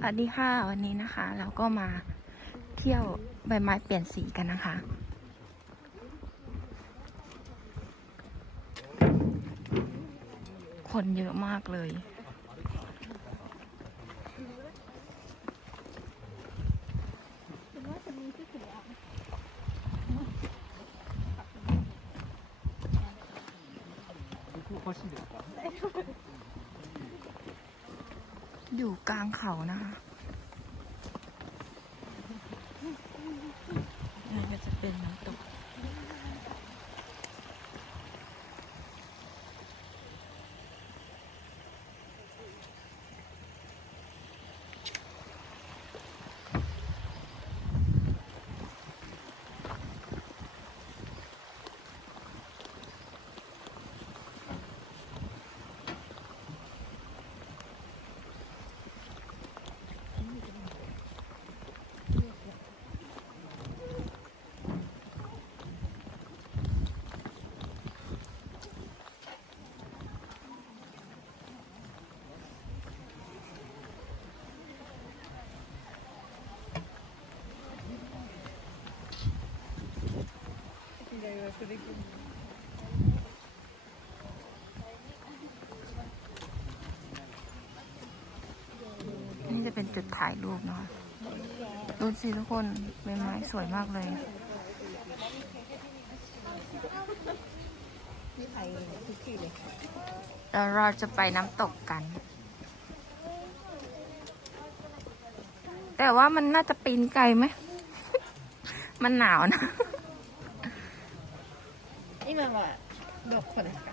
สวัสดีค่ะวันนี้นะคะ เราก็มาเที่ยวใบไม้เปลี่ยนสีกันนะคะ คนเยอะมากเลย อยู่กลางเขานะคะนี่ก็จะเป็นน้ำตก นี่จะเป็นจุดถ่ายรูปเนาะดูสิทุกคนใบไม้สวยมากเลย แล้วเราจะไปน้ำตกกัน แต่ว่ามันน่าจะปีนไกลไหม มันหนาวนะ今は どこですか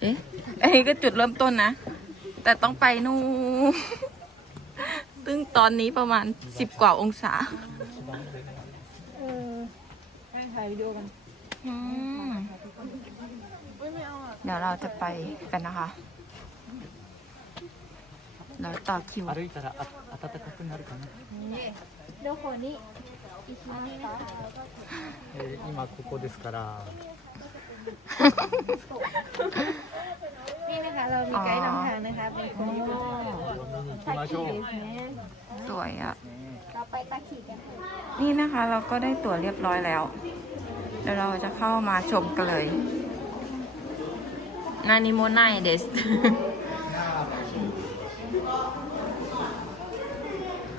เอ๊ะอันนี้ก็จุดเริ่มต้นนะ แต่ต้องไปนู่น ซึ่งตอนนี้ประมาณสิบกว่าองศา เออให้ถ่ายวิดีโอกัน อืม ไม่เอาอ่ะ เดี๋ยวเราจะไปกันนะคะ เราต่อคิว 歩いたらあ暖かくなるかな、どこに行きますかえー今ここですから นี่นะคะเรามีไกด์นำทางนะคะเป็นคนญี่ปุ่คเนสวยอะ เราไปตาคิกันนี่นะคะเราก็ได้ตั๋วเรียบร้อยแล้ว เดี๋ยวเราจะเข้ามาชมกันเลยนานิโมไนเดส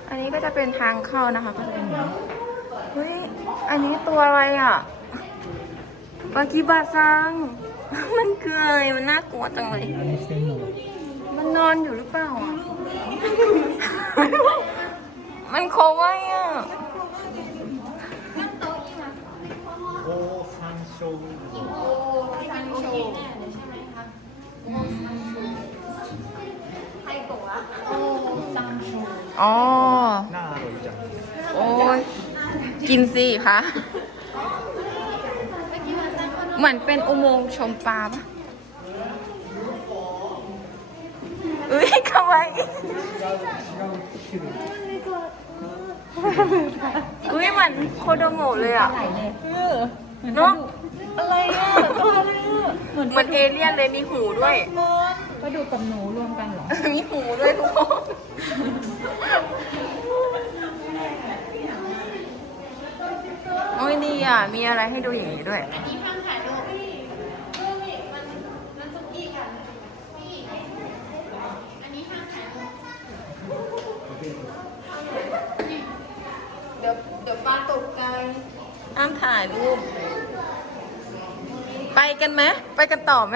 อันนี้ก็จะเป็นทางเข้านะคะก็จะเป็นเฮ้ย อันนี้ตัวอะไรอะ มากิบาซัง มันคือมันน่ากลัวจังเลยมันนอนอยู่หรือเปล่ามันโคว้อะ โอซันโอ่าโอ้ยกินสิคะ เหมือนเป็นอุโมงค์ชมปลาปะเอ้ยคาวาอิอุ้ยเหมือนโคโดโมะเลยอะเนาะอะไรอะตัวอะไรอะเหมือนเอเลี่ยนเลยมีหูด้วยปลาดุกกับหนูรวมกันเหรอ มีหูด้วยทุกคนโอ้ยดีอะ มีอะไรให้ดูอย่างนี้ด้วย เดี๋ยวเดี๋ยวป้าตกใจห้ามถ่ายรูป ไปกันไหม ไปกันต่อไหม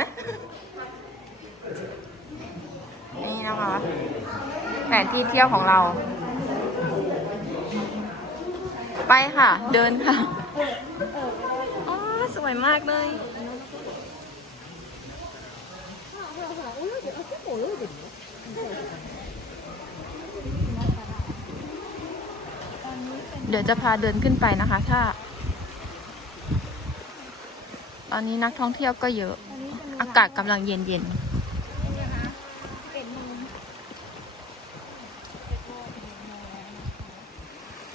นี่นะคะแผนที่เที่ยวของเรา ไปค่ะ เดินค่ะอ๋อสวยมากเลยเดี๋ยวจะพาเดินขึ้นไปนะคะ ถ้า ตอนนี้นักท่องเที่ยวก็เยอะ อากาศกำลังเย็นเย็นๆ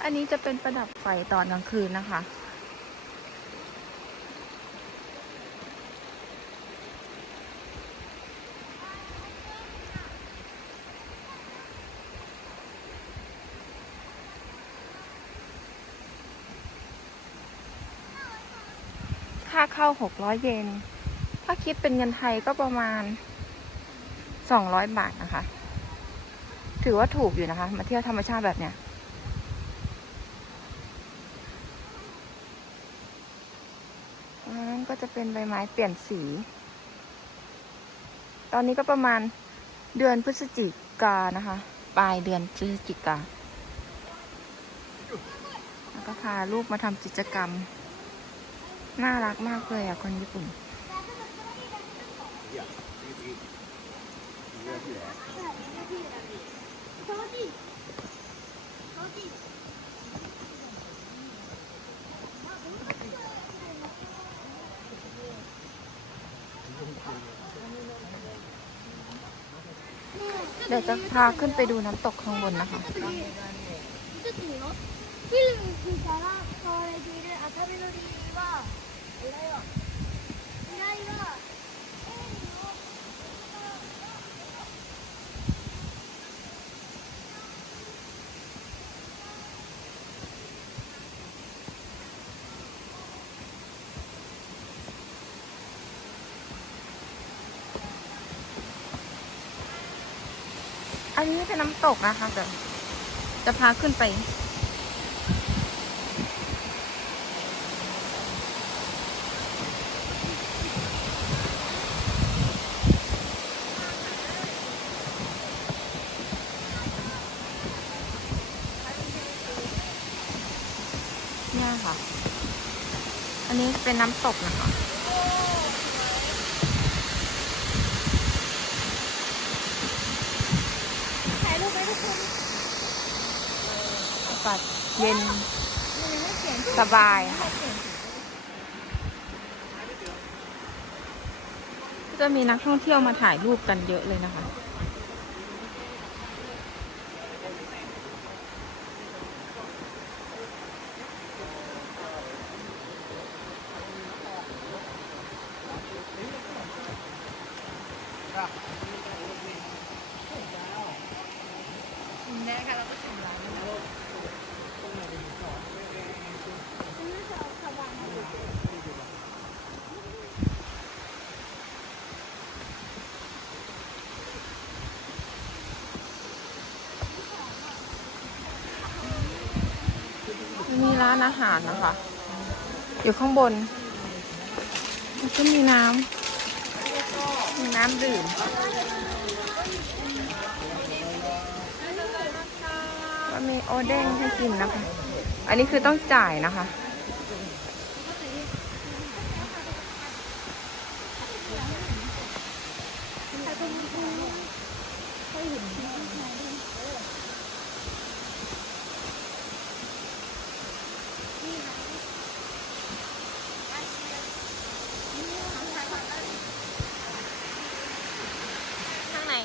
อันนี้จะเป็นประดับไฟตอนกลางคืนนะคะ เข้าหกร้อยเยน ถ้าคิดเป็นเงินไทยก็ประมาณสองร้อยบาทนะคะ ถือว่าถูกอยู่นะคะ มาเที่ยวธรรมชาติแบบเนี้ยอันนั้นก็จะเป็นใบไม้เปลี่ยนสี ตอนนี้ก็ประมาณเดือนพฤศจิกานะคะ ปลายเดือนพฤศจิกา แล้วก็พาลูกมาทำกิจกรรม น่ารักมากเลยอะคนญี่ปุ่น เดี๋ยวจะพาขึ้นไปดูน้ำตกข้างบนนะคะ นนี้เป็นน้ำตกนะคะเดี๋ยวจะพาขึ้นไป เนี่ยค่ะ อันนี้เป็นน้ำตกนะคะ ถ่ายรูปไหมทุกคน อากาศเย็นสบายค่ะก็จะมีนักท่องเที่ยวมาถ่ายรูปกันเยอะเลยนะคะ มี ร้านอาหารนะคะ อยู่ข้างบนแล้วก็มีน้ำมีน้ำดื่ม ก็มีโอเด้งให้กินนะคะ อันนี้คือต้องจ่ายนะคะ ทางไหน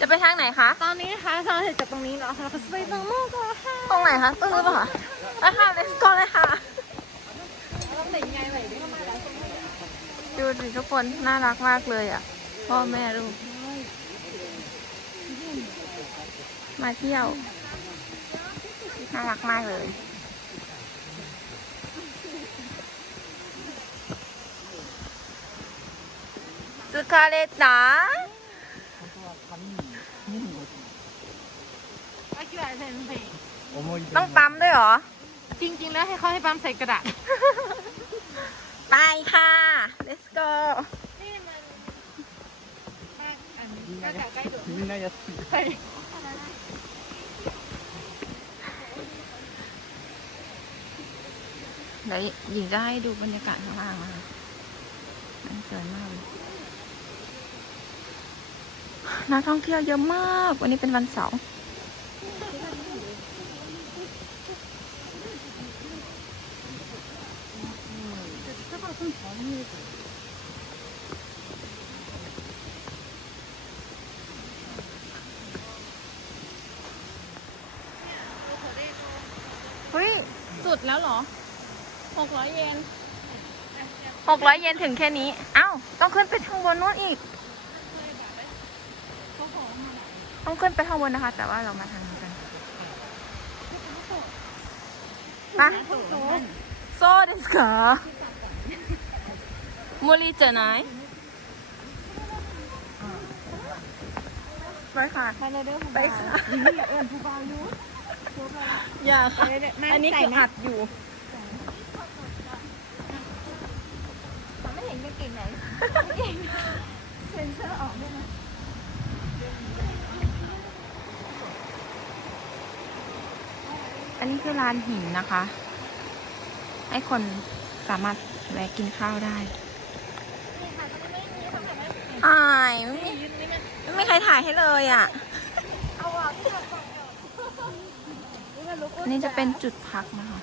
จะ ไปทางไหนคะ ตอนนี้นะคะเราเสร็จจากตรงนี้แล้วค่ะเราก็จะไปตรงโน้นกันค่ะตรงไหนคะตรงนี้ป่ะคะไปค่ะ let's go เลยค่ะ ดูสิทุกคน น่ารักมากเลยอะ พ่อแม่ลูก มาเที่ยว น่ารักมากเลยสคาเลตา อากิระ เส้เพลต้องปั๊มด้วยเหรอ จริง ๆ แล้วให้เขาให้ปั๊มใส่กระดาษ ไปค่ะ let's go นี่มันมากอันนี้น่จะใกล้ดดนี่น่าจะใช่เดี๋ยวหญิงจะให้ดูบรรยากาศข้างล่างนะคะมันสวยมากเลยนักท่องเที่ยวเยอะมาก วันนี้เป็นวันเสาร์ เฮ้ยสุดแล้วเหรอ หกร้อยเยน หกร้อยเยนถึงแค่นี้ เอ้า ต้องขึ้นไปข้างบนนู้นอีก ต้องขึ้นไปข้างบนนะคะ แต่ว่าเรามาทางนี้กันไปโซเดสกา โมลีเจอไหนไปค่ะ ไปเลยเด้อไปค่ะเอ็นผู้บ่าวอยู่อย่าค่ะ อันนี้คืออัดอยู่ไม่เห็นกางเกงไหนเซ็นเซอร์ออกด้วยนะอันนี้คือร้านหินนะคะ ให้คนสามารถแวะกินข้าวได้ อายไม่มีไม่มีใครถ่ายให้เลยอะเอาอะที่เราฟังเอานี่มันลุกอันนี้จะเป็นจุดพักนะคะ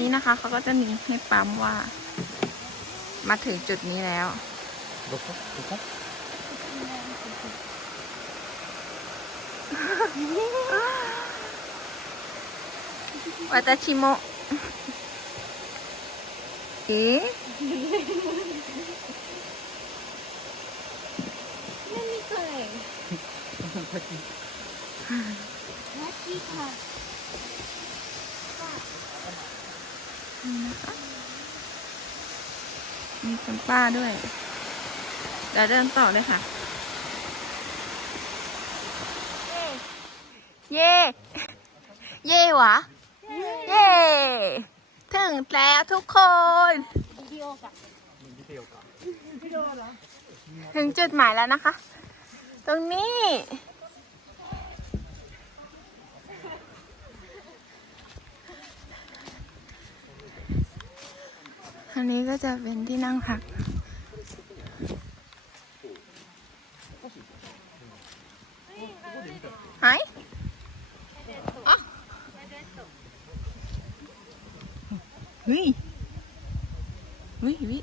นนี้นะคะเขาก็จะมีให้ปั๊มว่า มาถึงจุดนี้แล้ว どこどこ私も。え ไม่มีเคย นะคะมีคุณป้าด้วย เดี๋เดินต่อเลยค่ะ เย่เย่หวะเย่ถึงแล้วทุกคน ถึงจุดหมายแล้วนะคะ ตรงนี้ อันนี้ก็จะเป็นที่นั่งพัก หายอะเฮ้ยเฮ้ยวิ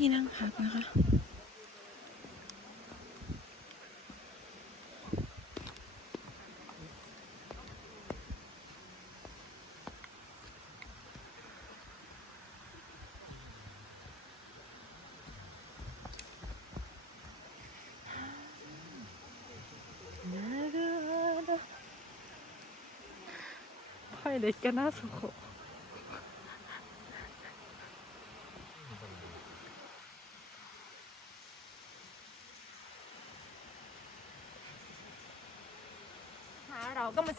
ที่นั่งพักนะคะ 入れっけなそこ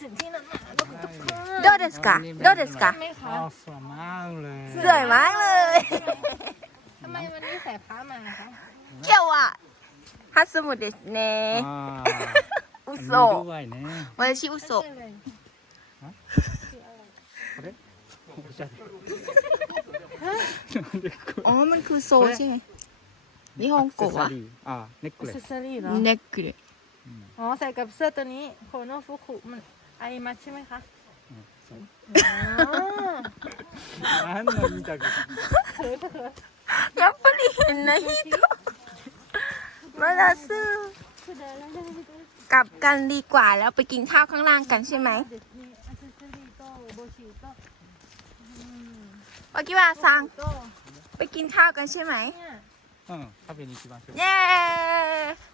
สินที่นั้ะพลดどうですかどうですかใช่ไหมคะเอาสวยมากเลยสวยมากเลยทำไมวันนี้ใส่พ้ามาคะเกี่ยวฮัสมุดเดเนอ่าโซมีวยนนชิโซชื่อ๋อมันคือโซใช่ไหมนี่ฮ่องกงอะอ่าเน็กเกลสอ้ใส่กับเสื้อตัวนี้โคโนฟุคุมัน ไอมาใช่ไหมคะ うんそ 何のインタビューやっぱり変な人มาลาซึกลับกันดีกว่าแล้วไปกินข้าวข้างล่างกันใช่ไหม ですねアクセサリーとお帽子と วากิวาซัง と ไปกินข้าวกันใช่ไหม เนี่ย うん食べに行きましょう เย้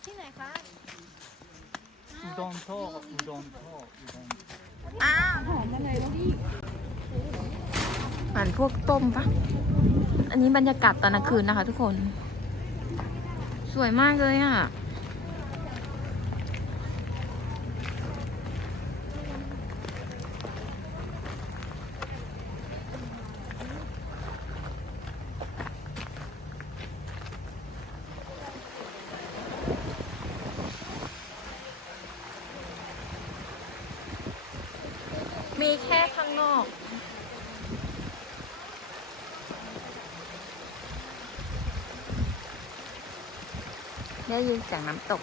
ที่ไหนคะ ดมทออุดมท่ออุดมอ้าหอมเลยแล้หมืนพวกต้มปะอันนี้บรรยากาศตอนกลางคืนนะคะทุกคน สวยมากเลยอะ มีแค่ข้างนอก ได้ยินเสียงน้ำตก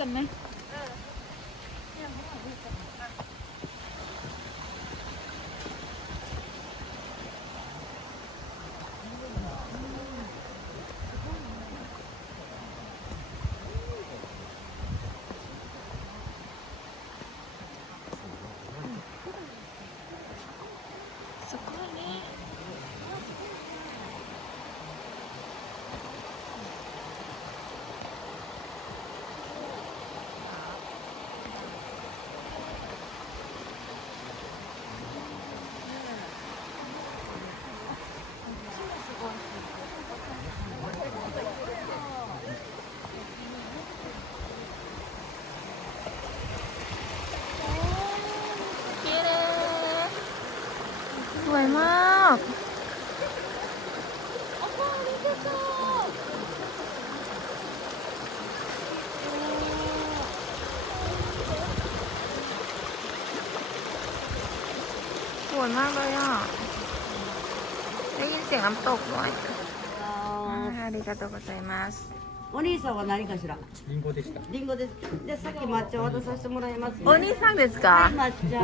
กันไหม ありがとうございます。お兄さんは何かしら？リンゴでした。リンゴです。じで、さっき抹茶を渡させてもらいます、お兄さんですか？抹茶。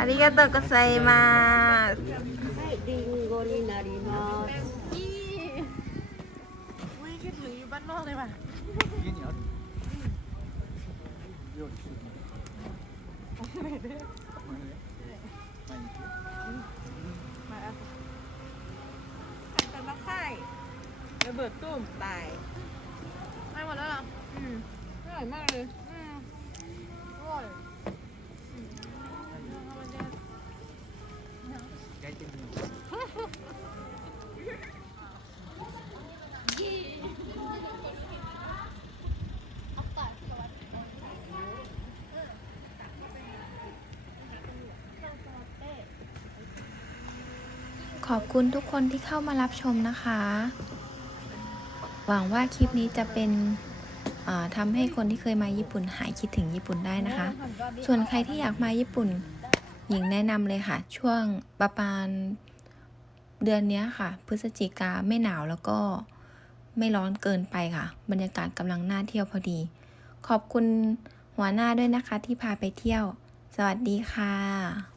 ありがとうございます。はい、リンゴになります。家にある。料理する。おしゃれで。 ไข่ระเบิดตุ้มตายไม่หมดแล้วเหรอ อืมอร่อยมากเลย อบคุณทุกคนที่เข้ามารับชมนะคะ หวังว่าคลิปนี้จะเป็นอ่าทำให้คนที่เคยมาญี่ปุ่นหายคิดถึงญี่ปุ่นได้นะคะ ส่วนใครที่อยากมาญี่ปุ่น หญิงแนะนำเลยค่ะ ช่วงประมาณเดือนนี้ค่ะ พฤศจิกาไม่หนาวแล้วก็ไม่ร้อนเกินไปค่ะ บรรยากาศกำลังน่าเที่ยวพอดี ขอบคุณหัวหน้าด้วยนะคะที่พาไปเที่ยว สวัสดีค่ะ